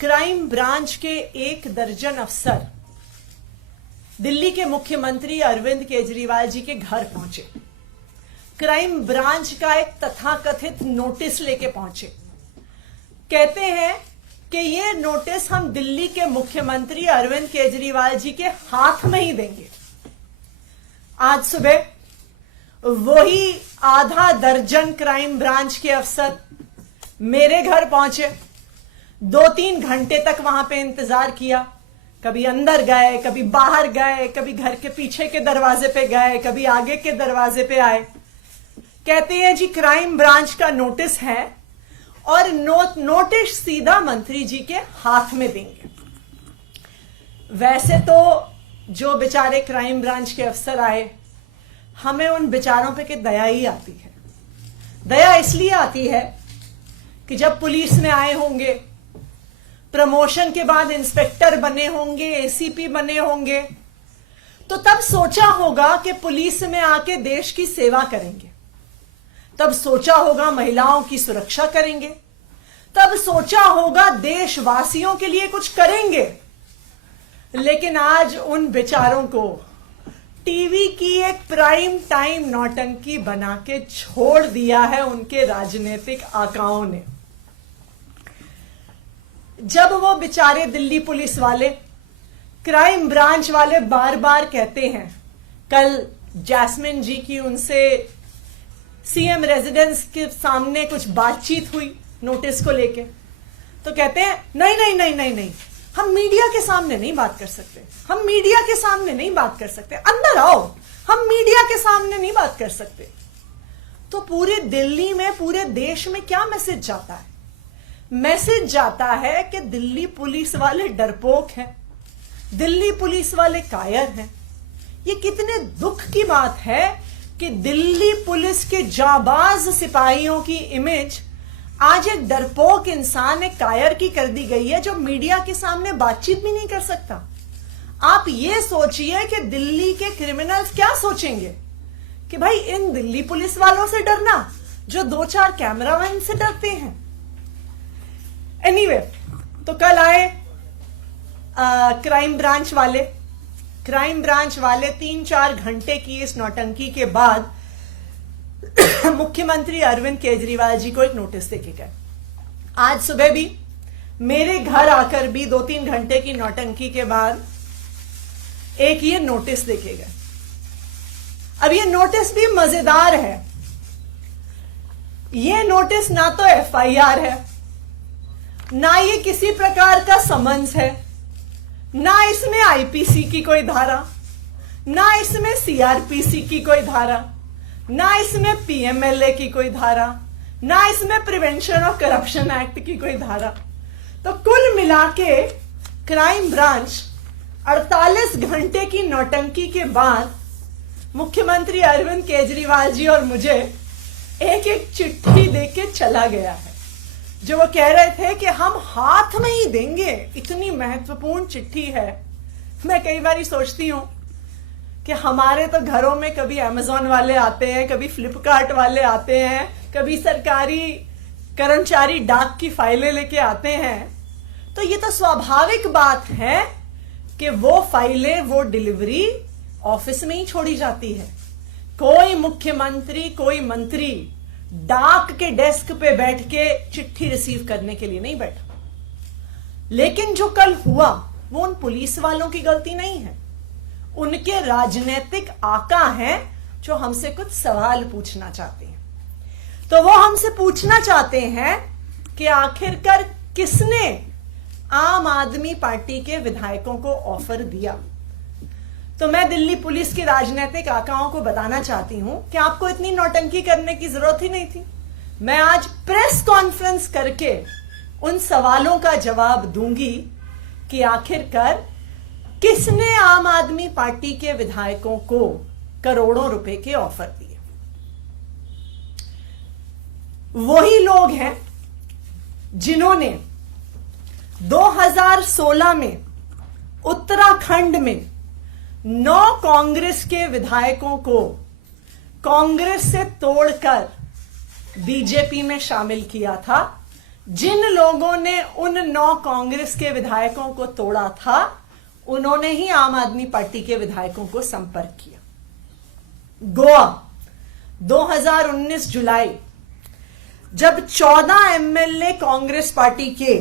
Crime branch के 1 दर्जन अफसर दिल्ली के मुख्यमंत्री अरविंद केजरीवाल जी के घर पहुंचे। क्राइम ब्रांच का एक तथाकथित नोटिस लेके पहुंचे। कहते हैं कि ये नोटिस हम दिल्ली के मुख्यमंत्री अरविंद केजरीवाल जी के हाथ में ही देंगे। आज सुबह वही आधा दर्जन क्राइम ब्रांच के अफसर मेरे घर पहुंचे। 2-3 घंटे तक वहां पे इंतजार किया। कभी अंदर गए, कभी बाहर गए, कभी घर के पीछे के दरवाजे पे गए, कभी आगे के दरवाजे पे आए। कहते हैं जी क्राइम ब्रांच का नोटिस है और नोटिस सीधा मंत्री जी के हाथ में देंगे। वैसे तो जो बेचारे क्राइम ब्रांच के अफसर आए, हमें उन बेचारों पे के दया ही आती है। दया इसलिए आती है कि जब पुलिस में आए होंगे, प्रमोशन के बाद इंस्पेक्टर बने होंगे, एसीपी बने होंगे, तो तब सोचा होगा कि पुलिस में आके देश की सेवा करेंगे। तब सोचा होगा महिलाओं की सुरक्षा करेंगे। तब सोचा होगा देशवासियों के लिए कुछ करेंगे। लेकिन आज उन बेचारों को टीवी की एक प्राइम टाइम नौटंकी बना के छोड़ दिया है उनके राजनीतिक आकाओं ने। जब वो बेचारे दिल्ली पुलिस वाले, क्राइम ब्रांच वाले बार बार कहते हैं, कल जैस्मिन जी की उनसे सीएम रेजिडेंस के सामने कुछ बातचीत हुई नोटिस को लेके, तो कहते हैं नहीं नहीं नहीं नहीं नहीं, हम मीडिया के सामने नहीं बात कर सकते, हम मीडिया के सामने नहीं बात कर सकते, अंदर आओ, हम मीडिया के सामने नहीं बात कर सकते। तो पूरे दिल्ली में, पूरे देश में क्या मैसेज जाता है? मैसेज जाता है कि दिल्ली पुलिस वाले डरपोक हैं, दिल्ली पुलिस वाले कायर हैं। ये कितने दुख की बात है कि दिल्ली पुलिस के जाबाज सिपाहियों की इमेज आज एक डरपोक इंसान, एक कायर की कर दी गई है, जो मीडिया के सामने बातचीत भी नहीं कर सकता। आप ये सोचिए कि दिल्ली के क्रिमिनल्स क्या सोचेंगे कि भाई इन दिल्ली पुलिस वालों से डरना जो 2-4 कैमरामैन से डरते हैं। एनीवे, तो कल आए क्राइम ब्रांच वाले। क्राइम ब्रांच वाले 3-4 घंटे की इस नौटंकी के बाद मुख्यमंत्री अरविंद केजरीवाल जी को एक नोटिस देके गए। आज सुबह भी मेरे घर आकर भी 2-3 घंटे की नौटंकी के बाद एक ये नोटिस देके गए। अब ये नोटिस भी मजेदार है। ये नोटिस ना तो एफआईआर है, ना ये किसी प्रकार का समन्स है, ना इसमें आईपीसी की कोई धारा, ना इसमें सीआरपीसी की कोई धारा, ना इसमें पीएमएलए की कोई धारा, ना इसमें प्रिवेंशन ऑफ करप्शन एक्ट की कोई धारा। तो कुल मिला के क्राइम ब्रांच 48 घंटे की नौटंकी के बाद मुख्यमंत्री अरविंद केजरीवाल जी और मुझे एक एक चिट्ठी देके चला गया है, जो वो कह रहे थे कि हम हाथ में ही देंगे। इतनी महत्वपूर्ण चिट्ठी है। मैं कई बार सोचती हूं कि हमारे तो घरों में कभी अमेजोन वाले आते हैं, कभी फ्लिपकार्ट वाले आते हैं, कभी सरकारी कर्मचारी डाक की फाइलें लेके आते हैं। तो ये तो स्वाभाविक बात है कि वो फाइलें, वो डिलीवरी ऑफिस में ही छोड़ी जाती है। कोई मुख्यमंत्री, कोई मंत्री डाक के डेस्क पे बैठ के चिट्ठी रिसीव करने के लिए नहीं बैठा। लेकिन जो कल हुआ वो उन पुलिस वालों की गलती नहीं है, उनके राजनीतिक आका हैं जो हमसे कुछ सवाल पूछना चाहते हैं। तो वो हमसे पूछना चाहते हैं कि आखिरकार किसने आम आदमी पार्टी के विधायकों को ऑफर दिया। तो मैं दिल्ली पुलिस के राजनीतिक आकाओं को बताना चाहती हूं कि आपको इतनी नौटंकी करने की जरूरत ही नहीं थी। मैं आज प्रेस कॉन्फ्रेंस करके उन सवालों का जवाब दूंगी कि आखिरकार किसने आम आदमी पार्टी के विधायकों को करोड़ों रुपए के ऑफर दिए। वही लोग हैं जिन्होंने 2016 में उत्तराखंड में 9 कांग्रेस के विधायकों को कांग्रेस से तोड़कर बीजेपी में शामिल किया था, जिन लोगों ने उन 9 कांग्रेस के विधायकों को तोड़ा था, उन्होंने ही आम आदमी पार्टी के विधायकों को संपर्क किया। गोवा 2019 जुलाई, जब 14 एमएलए कांग्रेस पार्टी के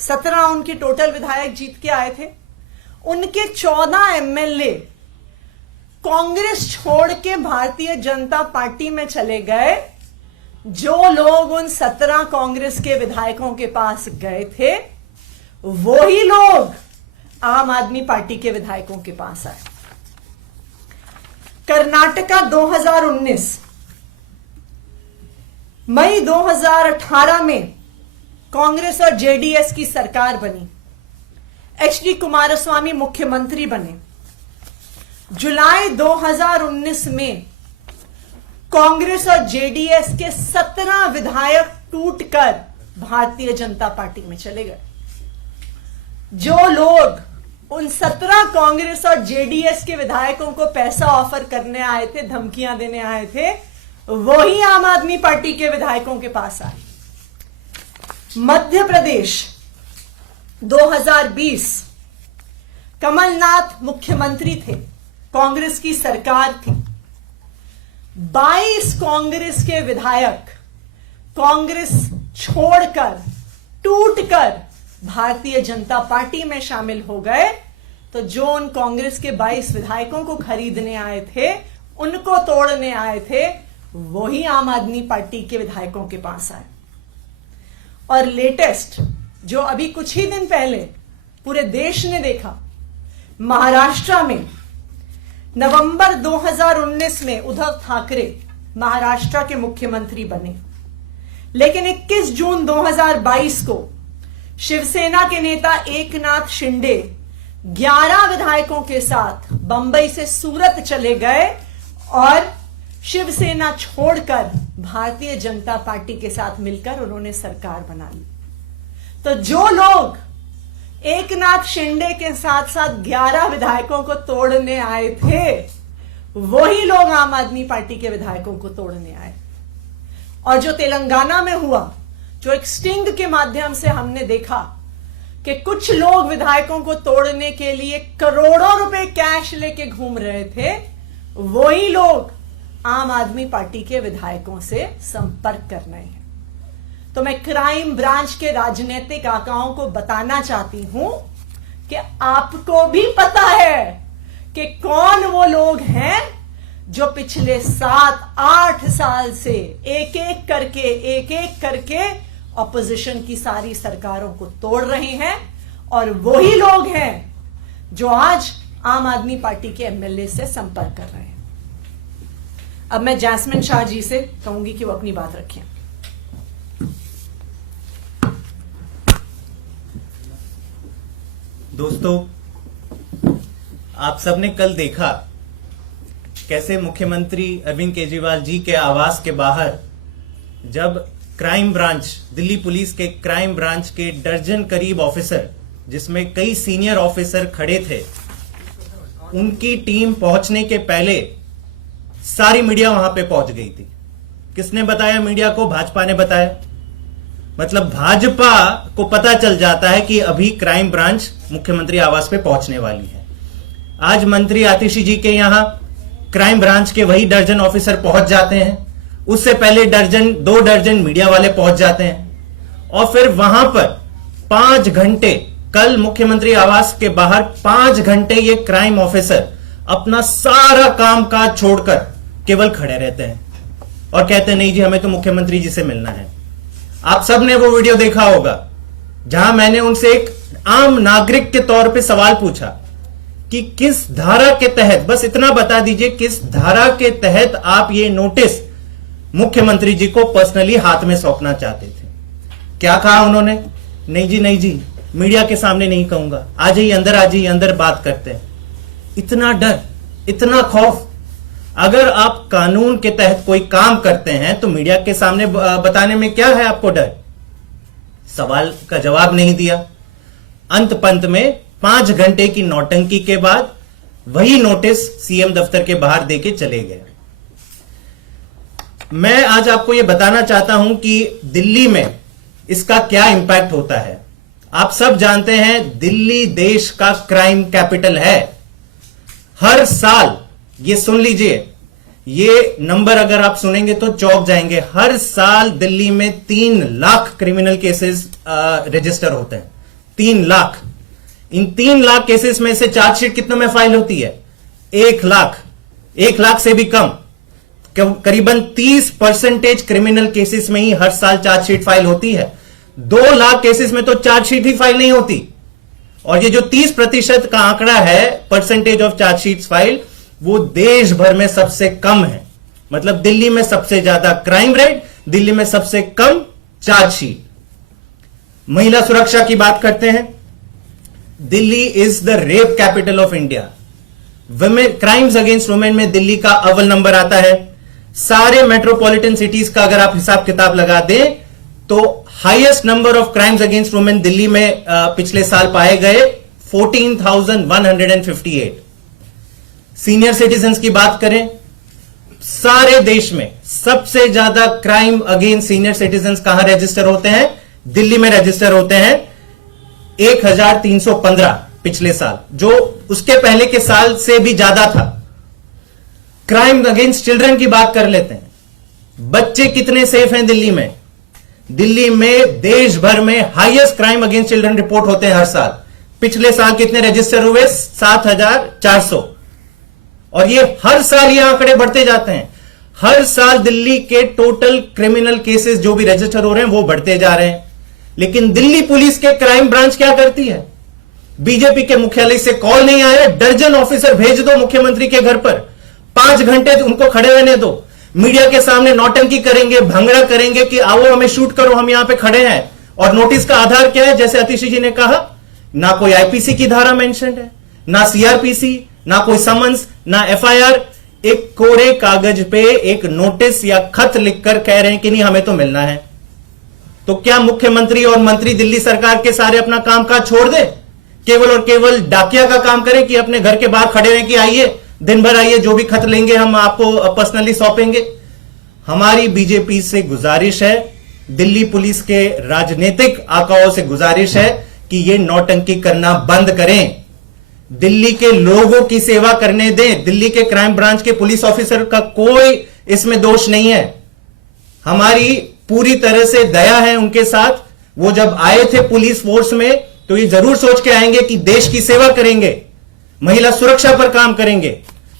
17 उनके टोटल विधायक जीत के आए थे, उनके 14 एमएलए कांग्रेस छोड़ के भारतीय जनता पार्टी में चले गए। जो लोग उन 17 कांग्रेस के विधायकों के पास गए थे, वही लोग आम आदमी पार्टी के विधायकों के पास आए। कर्नाटका 2019, मई 2018 में कांग्रेस और जेडीएस की सरकार बनी। एचडी कुमारस्वामी मुख्यमंत्री बने। जुलाई 2019 में कांग्रेस और जेडीएस के 17 विधायक टूटकर भारतीय जनता पार्टी में चले गए। जो लोग उन 17 कांग्रेस और जेडीएस के विधायकों को पैसा ऑफर करने आए थे, धमकियां देने आए थे, वही आम आदमी पार्टी के विधायकों के पास आए। मध्य प्रदेश 2020, कमलनाथ मुख्यमंत्री थे, कांग्रेस की सरकार थी। 22 कांग्रेस के विधायक कांग्रेस छोड़कर, टूटकर भारतीय जनता पार्टी में शामिल हो गए। तो जो उन कांग्रेस के 22 विधायकों को खरीदने आए थे, उनको तोड़ने आए थे, वही आम आदमी पार्टी के विधायकों के पास आए। और लेटेस्ट, जो अभी कुछ ही दिन पहले पूरे देश ने देखा, महाराष्ट्र में नवंबर 2019 में उद्धव ठाकरे महाराष्ट्र के मुख्यमंत्री बने। लेकिन 21 जून 2022 को शिवसेना के नेता एकनाथ शिंदे 11 विधायकों के साथ बंबई से सूरत चले गए और शिवसेना छोड़कर भारतीय जनता पार्टी के साथ मिलकर उन्होंने सरकार बना ली। तो जो लोग एकनाथ शिंदे के साथ साथ 11 विधायकों को तोड़ने आए थे, वही लोग आम आदमी पार्टी के विधायकों को तोड़ने आए। और जो तेलंगाना में हुआ, जो एक स्टिंग के माध्यम से हमने देखा कि कुछ लोग विधायकों को तोड़ने के लिए करोड़ों रुपए कैश लेके घूम रहे थे, वही लोग आम आदमी पार्टी के विधायकों से संपर्क कर रहे हैं। तो मैं क्राइम ब्रांच के राजनीतिक आकाओं को बताना चाहती हूं कि आपको भी पता है कि कौन वो लोग हैं जो पिछले 7-8 साल से एक एक करके ऑपोजिशन की सारी सरकारों को तोड़ रहे हैं। और वही लोग हैं जो आज आम आदमी पार्टी के एमएलए से संपर्क कर रहे हैं। अब मैं जैस्मिन शाह जी से कहूंगी कि वो अपनी बात रखें। दोस्तों, आप सबने कल देखा कैसे मुख्यमंत्री अरविंद केजरीवाल जी के आवास के बाहर जब क्राइम ब्रांच, दिल्ली पुलिस के क्राइम ब्रांच के दर्जन करीब ऑफिसर, जिसमें कई सीनियर ऑफिसर खड़े थे, उनकी टीम पहुंचने के पहले सारी मीडिया वहां पे पहुंच गई थी। किसने बताया मीडिया को? भाजपा ने बताया। मतलब भाजपा को पता चल जाता है कि अभी क्राइम ब्रांच मुख्यमंत्री आवास पे पहुंचने वाली है। आज मंत्री आतिशी जी के यहां क्राइम ब्रांच के वही दर्जन ऑफिसर पहुंच जाते हैं। उससे पहले 2 दर्जन मीडिया वाले पहुंच जाते हैं और फिर वहां पर 5 घंटे, कल मुख्यमंत्री आवास के बाहर 5 घंटे ये क्राइम ऑफिसर अपना सारा काम काज छोड़कर केवल खड़े रहते हैं और कहते हैं नहीं जी, हमें तो मुख्यमंत्री जी से मिलना है। आप सबने वो वीडियो देखा होगा जहां मैंने उनसे एक आम नागरिक के तौर पे सवाल पूछा कि किस धारा के तहत, बस इतना बता दीजिए, किस धारा के तहत आप ये नोटिस मुख्यमंत्री जी को पर्सनली हाथ में सौंपना चाहते थे। क्या कहा उन्होंने? नहीं जी, नहीं जी, मीडिया के सामने नहीं कहूंगा, आ जाइए अंदर, आ जाइए अंदर, बात करते हैं। इतना डर, इतना खौफ। अगर आप कानून के तहत कोई काम करते हैं तो मीडिया के सामने बताने में क्या है आपको डर? सवाल का जवाब नहीं दिया। अंत पंत में 5 घंटे की नौटंकी के बाद वही नोटिस सीएम दफ्तर के बाहर देके चले गए। मैं आज आपको यह बताना चाहता हूं कि दिल्ली में इसका क्या इंपैक्ट होता है। आप सब जानते हैं दिल्ली देश का क्राइम कैपिटल है। हर साल, ये सुन लीजिए, ये नंबर अगर आप सुनेंगे तो चौंक जाएंगे, हर साल दिल्ली में 3 लाख क्रिमिनल केसेस रजिस्टर होते हैं। 3 लाख। इन 3 लाख केसेस में से चार्जशीट कितने में फाइल होती है? 1 लाख। 1 लाख से भी कम, करीबन 30% क्रिमिनल केसेस में ही हर साल चार्जशीट फाइल होती है। 2 लाख केसेस में तो चार्जशीट ही फाइल नहीं होती। और ये जो 30% का आंकड़ा है, परसेंटेज ऑफ चार्जशीट फाइल, वो देश भर में सबसे कम है। मतलब दिल्ली में सबसे ज्यादा क्राइम रेट, दिल्ली में सबसे कम चार्जशीट। महिला सुरक्षा की बात करते हैं। Delhi is the rape capital of India. Women crimes against women में दिल्ली का अव्वल नंबर आता है। सारे मेट्रोपॉलिटन सिटीज का अगर आप हिसाब किताब लगा दें तो highest number of crimes against women Delhi में पिछले साल पाए गए 14,158। सीनियर सिटीजन्स की बात करें, सारे देश में सबसे ज्यादा क्राइम अगेंस्ट सीनियर सिटीजन्स कहां रजिस्टर होते हैं? दिल्ली में रजिस्टर होते हैं 1,315 पिछले साल, जो उसके पहले के साल से भी ज्यादा था। क्राइम अगेंस्ट चिल्ड्रन की बात कर लेते हैं। बच्चे कितने सेफ हैं दिल्ली में? दिल्ली में देश भर में highest crime against children report होते हैं हर साल। पिछले साल कितने रजिस्टर हुए? 7,400। और ये हर साल ये आंकड़े बढ़ते जाते हैं। हर साल दिल्ली के टोटल क्रिमिनल केसेस जो भी रजिस्टर हो रहे हैं वो बढ़ते जा रहे हैं। लेकिन दिल्ली पुलिस के क्राइम ब्रांच क्या करती है? बीजेपी के मुख्यालय से कॉल नहीं आया, दर्जन ऑफिसर भेज दो मुख्यमंत्री के घर पर, 5 घंटे उनको खड़े रहने दो, मीडिया के सामने नौटंकी करेंगे, भंगड़ा करेंगे कि आओ हमें शूट करो, हम यहां पे खड़े हैं। और नोटिस का आधार क्या है? जैसे अतिशी जी ने कहा, ना कोई आईपीसी की धारा मेंशन्ड है, ना सीआरपीसी, ना कोई समन्स, ना एफआईआर। एक कोरे कागज पे एक नोटिस या खत लिखकर कह रहे हैं कि नहीं हमें तो मिलना है। तो क्या मुख्यमंत्री और मंत्री दिल्ली सरकार के सारे अपना काम काज छोड़ दे, केवल और केवल डाकिया का काम करें कि अपने घर के बाहर खड़े रहें कि आइए दिन भर आइए, जो भी खत लेंगे हम आपको पर्सनली सौंपेंगे? हमारी बीजेपी से गुजारिश है, दिल्ली पुलिस के राजनीतिक आकाओं से गुजारिश है कि ये नौटंकी करना बंद करें, दिल्ली के लोगों की सेवा करने दें। दिल्ली के क्राइम ब्रांच के पुलिस ऑफिसर का कोई इसमें दोष नहीं है। हमारी पूरी तरह से दया है उनके साथ। वो जब आए थे पुलिस फोर्स में तो ये जरूर सोच के आएंगे कि देश की सेवा करेंगे, महिला सुरक्षा पर काम करेंगे,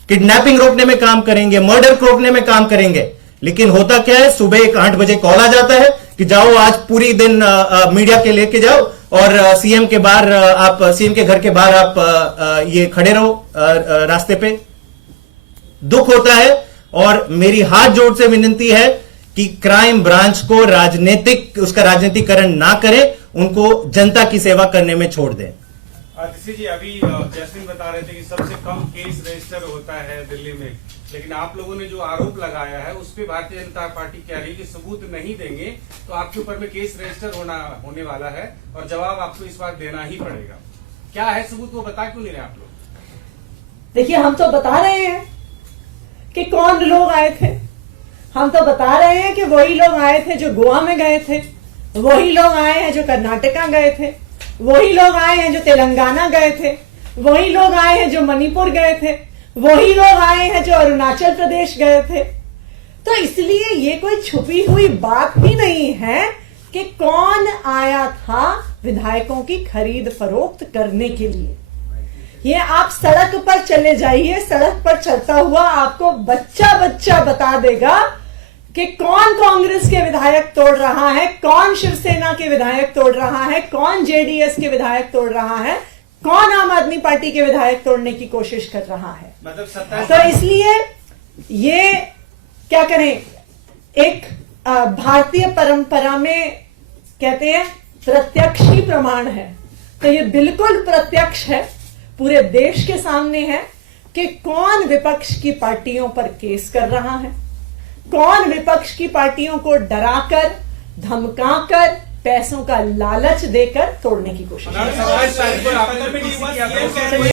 किडनैपिंग रोकने में काम करेंगे, मर्डर रोकने में काम करेंगे। लेकिन होता क्या है, सुबह एक 8 बजे कॉल आ जाता है कि जाओ आज पूरी दिन मीडिया के लेके जाओ और सीएम के बाहर आप सीएम के घर के बाहर आप ये खड़े रहो रास्ते पे। दुख होता है और मेरी हाथ जोड़ से विनती है कि क्राइम ब्रांच को उसका राजनीतिकरण ना करें, उनको जनता की सेवा करने में छोड़ दें। आतिशी जी, अभी जैस्मिन बता रहे थे कि सबसे कम केस रजिस्टर होता है दिल्ली में, लेकिन आप लोगों ने जो आरोप लगाया है उस पर भारतीय जनता पार्टी कह रही है कि सबूत नहीं देंगे तो आपके ऊपर में केस रजिस्टर होने वाला है और जवाब आपको इस बार देना ही पड़ेगा। क्या है सबूत, वो बता क्यों नहीं रहे आप लोग? देखिए, हम तो बता रहे हैं कि कौन लोग आए थे। हम तो बता रहे हैं कि वही लोग आए थे जो गोवा में गए थे, वही लोग आए हैं जो कर्नाटका गए थे, वही लोग आए हैं जो तेलंगाना गए थे, वही लोग आए हैं जो मणिपुर गए थे, वही लोग आए हैं जो अरुणाचल प्रदेश गए थे। तो इसलिए ये कोई छुपी हुई बात ही नहीं है कि कौन आया था विधायकों की खरीद फरोख्त करने के लिए। ये आप सड़क पर चले जाइए, सड़क पर चलता हुआ आपको बच्चा बच्चा बता देगा कि कौन कांग्रेस के विधायक तोड़ रहा है, कौन शिवसेना के विधायक तोड़ रहा है, कौन जेडीएस के विधायक तोड़ रहा है, कौन आम आदमी पार्टी के विधायक तोड़ने की कोशिश कर रहा है। मतलब तो इसलिए ये क्या करें, एक भारतीय परंपरा में कहते हैं प्रत्यक्ष ही प्रमाण है, तो ये बिल्कुल प्रत्यक्ष है, पूरे देश के सामने है कि कौन विपक्ष की पार्टियों पर केस कर रहा है, कौन विपक्ष की पार्टियों को डराकर धमकाकर पैसों का लालच देकर तोड़ने की कोशिश कर रहा है।